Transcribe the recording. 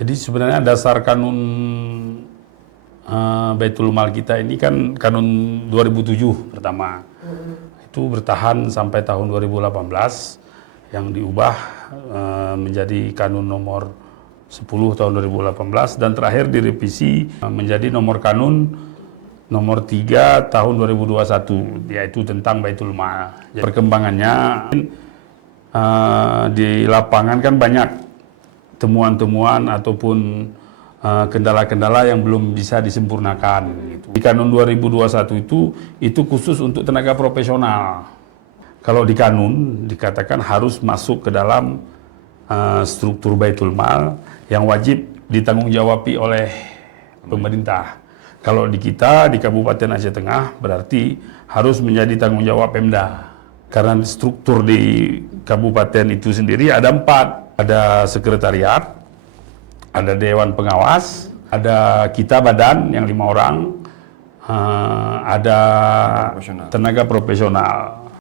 Jadi sebenarnya dasar kanun Baitul Mal kita ini kan kanun 2007 pertama. Itu bertahan sampai tahun 2018 yang diubah menjadi kanun nomor 10 tahun 2018 dan terakhir direvisi menjadi nomor kanun nomor 3 tahun 2021 yaitu tentang Baitul Mal. Perkembangannya di lapangan kan banyak temuan-temuan ataupun kendala-kendala yang belum bisa disempurnakan. Gitu. Di kanun 2021 itu khusus untuk tenaga profesional. Kalau di kanun dikatakan harus masuk ke dalam struktur Baitul Mal yang wajib ditanggung-jawabi oleh pemerintah. Kalau di kita, di Kabupaten Aceh Tengah, berarti harus menjadi tanggung jawab Pemda. Karena struktur di kabupaten itu sendiri ada 4. Ada sekretariat, ada dewan pengawas, ada kita badan yang 5 orang, ada tenaga profesional.